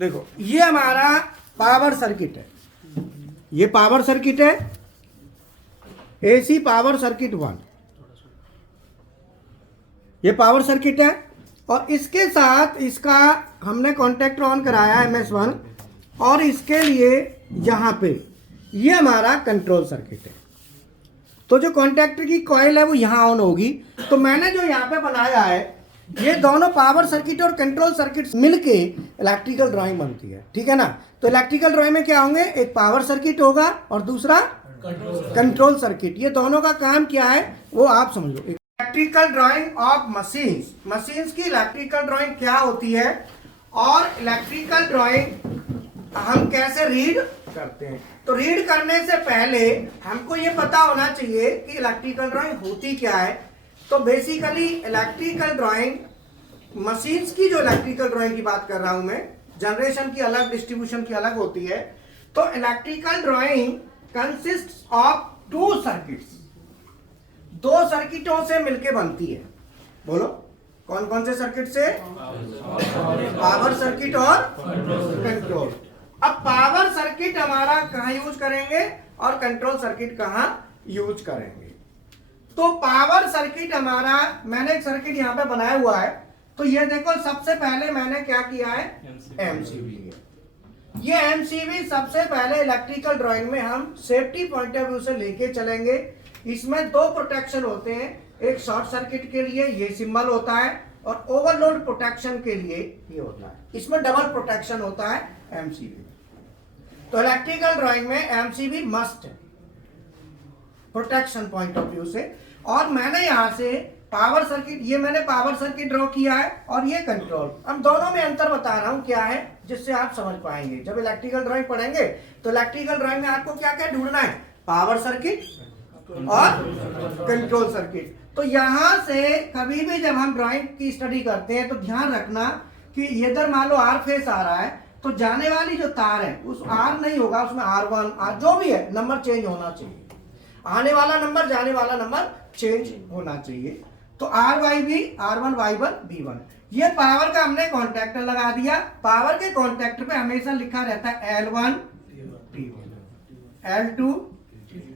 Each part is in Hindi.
देखो ये हमारा पावर सर्किट है, ये पावर सर्किट है, एसी पावर सर्किट 1, ये पावर सर्किट है। और इसके साथ इसका हमने कॉन्टैक्ट ऑन कराया MS1, और इसके लिए यहाँ पे ये हमारा कंट्रोल सर्किट है। तो जो कॉन्टैक्टर की कॉइल है वो यहाँ ऑन होगी। तो मैंने जो यहाँ पे बनाया है, ये दोनों पावर सर्किट और कंट्रोल सर्किट मिलके इलेक्ट्रिकल ड्राइंग बनती है, ठीक है ना। तो इलेक्ट्रिकल ड्राइंग में क्या होंगे, एक पावर सर्किट होगा और दूसरा कंट्रोल सर्किट। ये दोनों का काम क्या है वो आप समझ लो। Electrical drawing of machines, machines की इलेक्ट्रिकल ड्राइंग क्या होती है, और इलेक्ट्रिकल ड्राइंग हम कैसे रीड करते हैं। तो रीड करने से पहले हमको ये पता होना चाहिए कि इलेक्ट्रिकल ड्राइंग होती क्या है। तो बेसिकली इलेक्ट्रिकल ड्राइंग, मशीन्स की जो इलेक्ट्रिकल ड्राइंग की बात कर रहा हूं मैं, जनरेशन की अलग, डिस्ट्रीब्यूशन की अलग होती है। तो electrical drawing consists of 2 circuits, 2 सर्किटों से मिलके बनती है। बोलो कौन कौन से सर्किट से? पावर सर्किट और कंट्रोल। अब पावर सर्किट हमारा कहां यूज करेंगे और कंट्रोल सर्किट कहां यूज करेंगे। तो पावर सर्किट हमारा, मैंने एक सर्किट यहां पे बनाया हुआ है। तो ये देखो, सबसे पहले मैंने क्या किया है, एमसीबी है। ये एमसीबी सबसे पहले इलेक्ट्रिकल ड्राइंग में हम सेफ्टी पॉइंट ऑफ व्यू से लेके चलेंगे। इसमें 2 प्रोटेक्शन होते हैं, एक शॉर्ट सर्किट के लिए ये सिंबल होता है, और ओवरलोड प्रोटेक्शन के लिए ये होता है। इसमें डबल प्रोटेक्शन होता है एमसीबी। तो इलेक्ट्रिकल ड्राइंग में एमसीबी मस्ट है प्रोटेक्शन पॉइंट ऑफ व्यू से। और मैंने यहां से पावर सर्किट, ये मैंने पावर सर्किट ड्रॉ किया है, और ये कंट्रोल। अब दोनों में अंतर बता रहा हूं क्या है, जिससे आप समझ पाएंगे। जब इलेक्ट्रिकल ड्राइंग पढ़ेंगे तो इलेक्ट्रिकल ड्राइंग में आपको क्या क्या ढूंढना है, पावर सर्किट और कंट्रोल सर्किट। तो यहां से कभी भी जब हम ड्राइंग की स्टडी करते हैं तो ध्यान रखना कि इधर मान लो आर फेस आ रहा है, तो जाने वाली जो तार है उस आर नहीं होगा, उसमें R1 R जो भी है नंबर चेंज होना चाहिए। आने वाला नंबर, जाने वाला नंबर चेंज होना चाहिए। तो RYB, R1 Y1 B1, ये पावर का हमने कॉन्टैक्टर लगा दिया। पावर के कॉन्टैक्टर पे हमेशा लिखा रहता है L1 T1, L2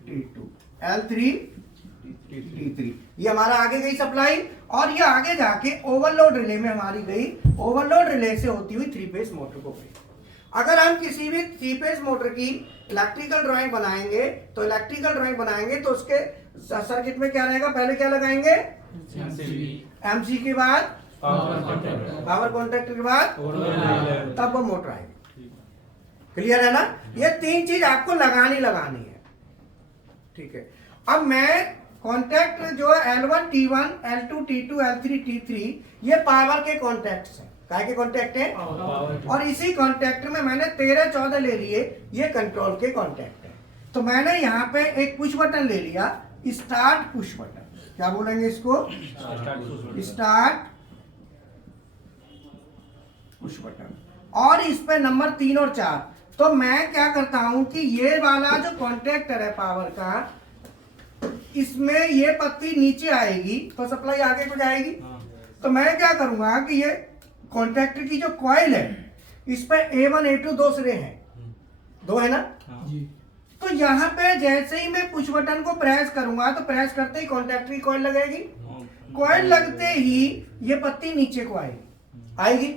T2, L3 T3। ये हमारा आगे गई सप्लाई, और ये आगे जाके ओवरलोड रिले में हमारी गई। ओवरलोड रिले से होती हुई 3 फेज मोटर को गई। अगर हम किसी भी 3 फेज मोटर की इलेक्ट्रिकल ड्राइंग बनाएंगे, तो इलेक्ट्रिकल ड्राइंग बनाएंगे तो उसके सर्किट में क्या रहेगा, पहले क्या लगाएंगे, एमसी के बाद पावर कॉन्टैक्टर के बाद तब वो मोटर आएगी। क्लियर है ना। ये 3 चीज आपको लगानी है, ठीक है। अब मैं कॉन्टैक्ट जो है L1 T1, L2 T2, L3 T3, ये पावर के कॉन्टैक्ट हैं। काय के कॉन्टैक्ट हैं, और इसी कॉन्टैक्ट में मैंने 13-14 ले लिए, ये कंट्रोल के कॉन्टैक्ट है। तो मैंने यहाँ पे एक पुश बटन ले लिया, स्टार्ट पुश बटन। क्या बोलेंगे इसको, स्टार्ट पुश बटन। और इस पे नंबर 3 और 4। तो मैं क्या करता हूं कि ये वाला जो कॉन्टैक्टर है पावर का, इसमें ये पत्ती नीचे आएगी तो सप्लाई आगे को जाएगी। तो मैं क्या करूंगा कि ये कॉन्टैक्टर की जो कॉइल है, इस पे A1 A2 2 सिरे हैं, 2 है ना जी। तो यहाँ पे जैसे ही मैं पुश बटन को प्रेस करूंगा, तो प्रेस करते ही कॉन्टैक्टर की कॉइल लगेगी। कॉइल लगते ही ये पत्ती नीचे को आएगी,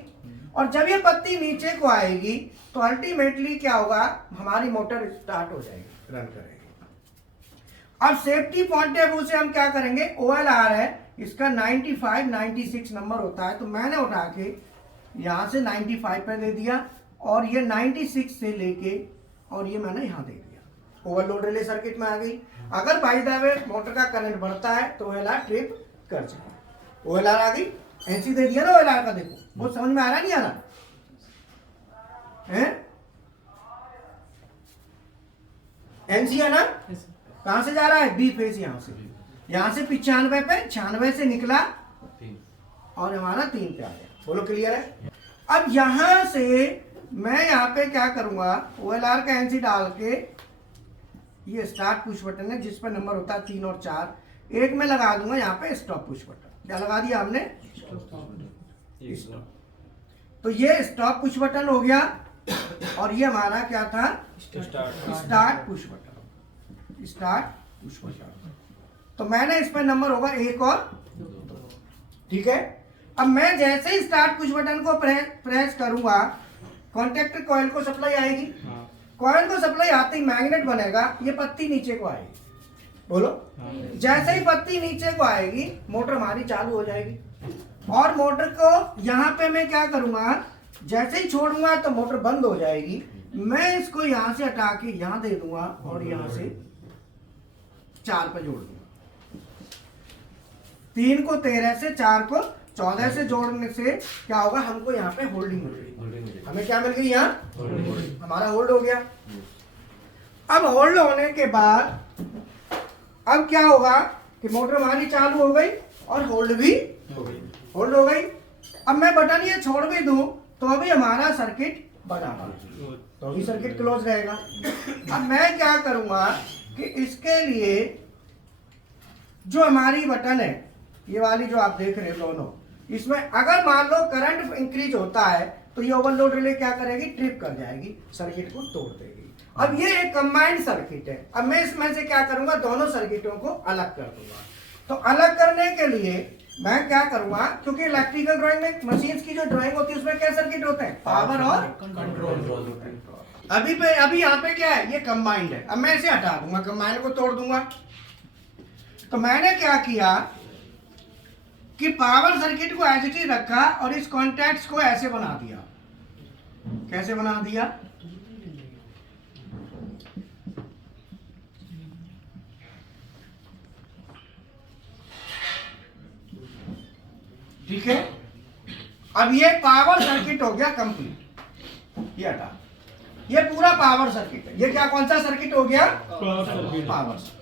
और जब ये पत्ती नीचे को आएगी तो अल्टीमेटली क्या होगा, हमारी मोटर स्टार्ट हो जाएगी, रन करेगी। अब सेफ्टी पॉइंट ऑफ व्यू से हम क्या करेंगे, OLR है, इसका 95-96 नंबर होता है। तो मैंने उठा के यहां से 95 पे दे दिया, और ये 96 से लेके और ये मैंने यहां दे दिया। ओवरलोड रिले सर्किट में आ गई। अगर बाय द वे मोटर का करंट बढ़ता है तो OLR ट्रिप कर सकते। OLR आ गई, एनसी दे दिया ना OLR का। देखो वो समझ में आ रहा नहीं आ रहा है, एनसी है ना। कहां से जा रहा है, बी फेस। यहां से 95 पे 96 से निकला, और हमारा 3 पे आ गया। बोलो क्लियर है। अब यहां से मैं यहाँ पे क्या करूंगा, OLR का एनसी डाल के, ये स्टार्ट पुश बटन है जिस पर नंबर होता है 3 और 4, एक में लगा दूंगा यहाँ पे स्टॉप पुश बटन। क्या लगा दिया हमने, स्टॉप। तो ये स्टॉप पुश बटन हो गया और ये हमारा क्या था, start push button, start push button. तो मैंने इस पर नंबर होगा 1 और 2, ठीक है। अब मैं जैसे ही स्टार्ट पुश बटन को प्रेस करूंगा, कॉन्टेक्टर कॉइल को सप्लाई आएगी, कॉइल को सप्लाई आते ही मैग्नेट बनेगा, ये पत्ती नीचे को आएगी, बोलो। जैसे ही पत्ती नीचे को आएगी मोटर हमारी चालू हो जाएगी, और मोटर को यहाँ पे मैं क्या करूंगा, जैसे ही छोड़ूंगा तो मोटर बंद हो जाएगी। मैं इसको यहाँ से हटा के यहाँ दे दूंगा और यहाँ से 4 पे जोड़ दूंगा। 3 को 13 से, 4 को 14 से जोड़ने से क्या होगा, हमको यहाँ पे होल्डिंग मिल गई। हमें क्या मिल गई, यहाँ हमारा होल्ड हो गया। अब होल्ड होने के बाद अब क्या होगा कि मोटर हमारी चालू हो गई और होल्ड भी होल्ड हो गई। अब मैं बटन ये छोड़ भी दूं तो अभी हमारा सर्किट बना हुआ, तो अभी सर्किट क्लोज रहेगा। अब मैं क्या करूंगा कि इसके लिए जो हमारी बटन है, ये वाली जो आप देख रहे हो दोनों, इसमें अगर मान लो करंट इंक्रीज होता है तो ये ओवरलोड रिले क्या करेगी, ट्रिप कर जाएगी, सर्किट को तोड़ देगी। अब ये एक कंबाइंड सर्किट है। अब मैं इसमें से क्या करूंगा, दोनों सर्किटों को अलग कर दूंगा। तो अलग करने के लिए मैं क्या करूंगा, क्योंकि इलेक्ट्रिकल ड्राइंग में मशीन्स की जो ड्राइंग होती है उसमें क्या सर्किट होते हैं, पावर और कंट्रोल। अभी यहाँ पे क्या है, ये कंबाइंड है। अब मैं इसे हटा दूंगा, कंबाइंड को तोड़ दूंगा। तो मैंने क्या किया कि पावर सर्किट को एज इट इज रखा और इस कॉन्टैक्ट्स को ऐसे बना दिया। कैसे बना दिया, ठीक है। अब ये पावर सर्किट हो गया कंप्लीट, ये हटा, ये पूरा पावर सर्किट है। ये क्या, कौन सा सर्किट हो गया, पावर सर्किट।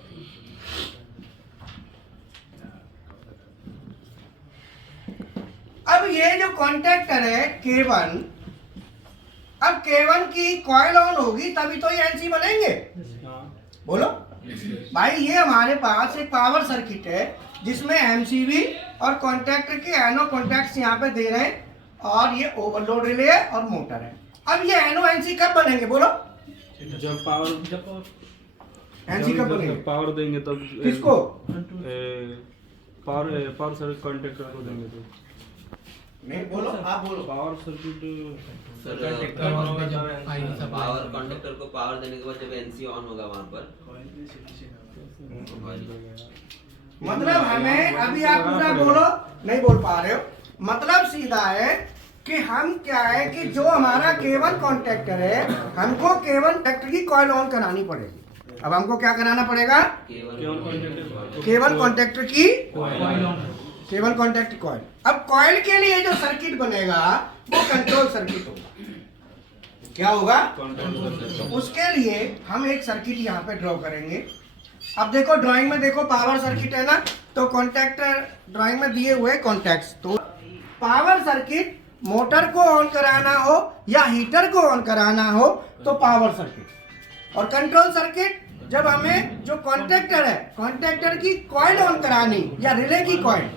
अब ये जो कॉन्टेक्टर है K1, अब K1 की कॉइल ऑन होगी तभी तो ये एनसी बनेंगे, बोलो भाई। ये हमारे पास एक पावर सर्किट है जिसमें एमसीबी और कॉन्टैक्टर के एनो कॉन्टैक्ट्स यहाँ पे दे रहे हैं, और ये ओवरलोड रिले है और मोटर है। अब ये एनो एनसी कब बनेंगे, बोलो। जब पावर एनसी कब बनेंगे, पावर देंगे तब। किसको, पावर सर्किट कॉन्टैक्टर को देंगे तो। नहीं बोलो, आप बोलो। पावर सर्किट पावर कॉन्डक्टर को पावर देने के बाद जब एनसी ऑन होगा वहां पर, मतलब हमें, अभी आप पूरा बोलो, नहीं बोल पा रहे हो। मतलब सीधा है कि हम क्या है कि जो हमारा K1 कॉन्टैक्टर है, हमको K1 कॉन्टैक्टर की कॉइल ऑन करानी पड़ेगी। अब हमको क्या कराना पड़ेगा, K1 कॉन्टैक्टर की केवल कॉन्टैक्ट कॉइल। अब कॉइल के लिए जो सर्किट बनेगा वो कंट्रोल सर्किट होगा। क्या होगा, तो उसके लिए हम एक सर्किट यहाँ पे ड्रॉ करेंगे। अब देखो ड्राइंग में देखो पावर सर्किट है ना, तो कॉन्टैक्टर ड्राइंग में दिए हुए कॉन्टैक्ट्स। तो पावर सर्किट मोटर को ऑन कराना हो या हीटर को ऑन कराना हो तो पावर सर्किट, और कंट्रोल सर्किट जब हमें जो कॉन्टैक्टर है, कॉन्टैक्टर की कॉइल ऑन करानी या रिले की कॉइल,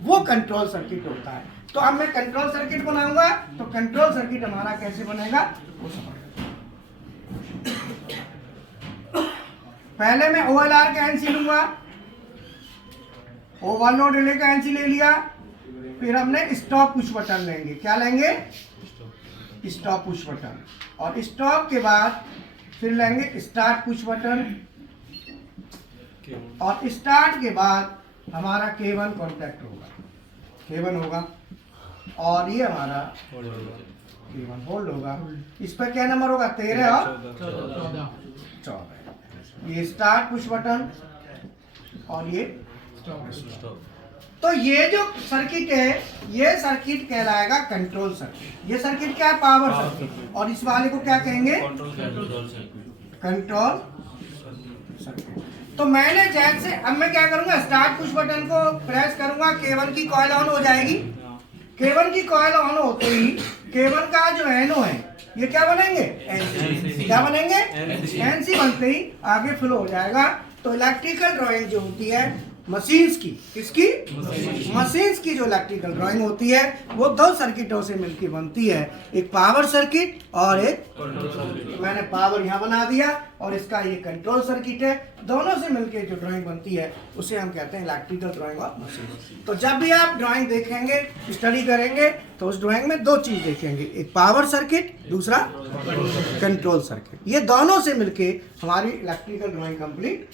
वो कंट्रोल सर्किट होता है। तो अब मैं कंट्रोल सर्किट बनाऊंगा, तो कंट्रोल सर्किट हमारा कैसे बनेगा वो समझ। पहले मैं OLR का एनसी लूंगा, ओवरलोड रिले का एनसी ले लिया, फिर हमने स्टॉप पुश बटन लेंगे। क्या लेंगे, स्टॉप पुश बटन, और स्टॉप के बाद फिर लेंगे स्टार्ट पुश बटन, और स्टार्ट के बाद हमारा K1 कॉन्टैक्ट होगा, K1 होगा, और ये हमारा K1 होल्ड होगा। इस पर क्या नंबर होगा, 13 और 14। ये स्टार्ट पुश बटन और ये स्टॉप। तो ये जो सर्किट है, ये सर्किट कहलाएगा कंट्रोल सर्किट। ये सर्किट क्या है, पावर सर्किट, और इस वाले को क्या कहेंगे, कंट्रोल सर्किट। तो मैंने जैसे, अब मैं क्या करूंगा, स्टार्ट पुश बटन को प्रेस करूंगा, K1 की कॉइल ऑन हो जाएगी। K1 की कॉइल ऑन होते ही K1 का जो एनो है ये क्या बनेंगे, एनसी। क्या बनेंगे, एनसी बनते ही आगे फ्लो हो जाएगा। तो इलेक्ट्रिकल ड्राइंग जो होती है मशीन्स की, किसकी? मशीन्स की जो इलेक्ट्रिकल ड्राइंग होती है वो दो सर्किटों से मिलकर बनती है, एक पावर सर्किट और एक, मैंने पावर यहाँ बना दिया और इसका ये कंट्रोल सर्किट है, दोनों से मिलकर जो ड्राइंग बनती है उसे हम कहते हैं इलेक्ट्रिकल ड्राइंग ऑफ मशीन। तो जब भी आप ड्राइंग देखेंगे, स्टडी करेंगे, तो उस ड्राइंग में दो चीज देखेंगे, एक पावर सर्किट, दूसरा कंट्रोल सर्किट। ये दोनों से मिलके हमारी इलेक्ट्रिकल ड्राइंग कंप्लीट